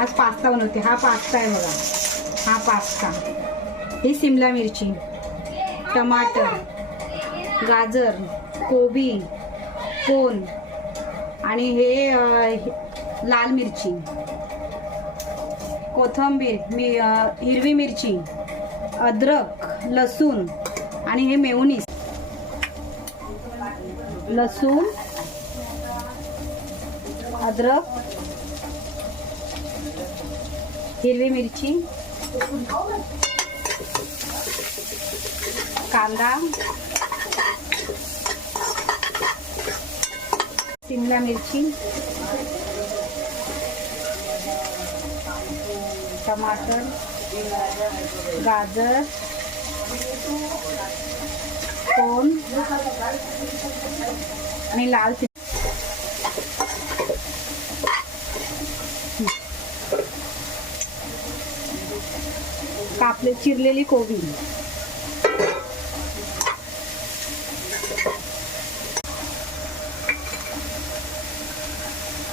आज पास्ता बनवते. हा पास्ता आहे बघा, हा पास्ता. ही शिमला मिरची, टमाटर, गाजर, कोबी, कोन आणि हे लाल मिरची, कोथिंबीर, हिरवी मिरची, अद्रक, लसूण आणि हे मेयोनीज. लसूण, अद्रक, हिरवी मिरची, कांदा, शिमला मिरची, टमाटर, गाजर, कोन आणि लाल कापले चिरलेली कोबी,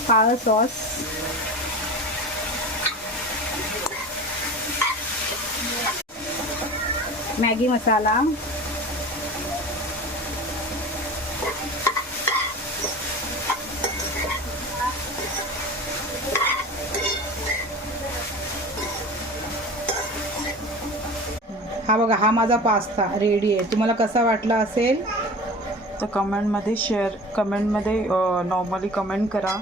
काळं सॉस, मॅगी मसाला, हा बघा, हा माझा पास्ता रेडी आहे. तुम्हाला कसा वाटला असेल तर कमेंटमध्ये नॉर्मली कमेंट करा,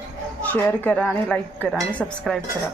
शेअर करा आणि लाईक करा आणि सबस्क्राईब करा.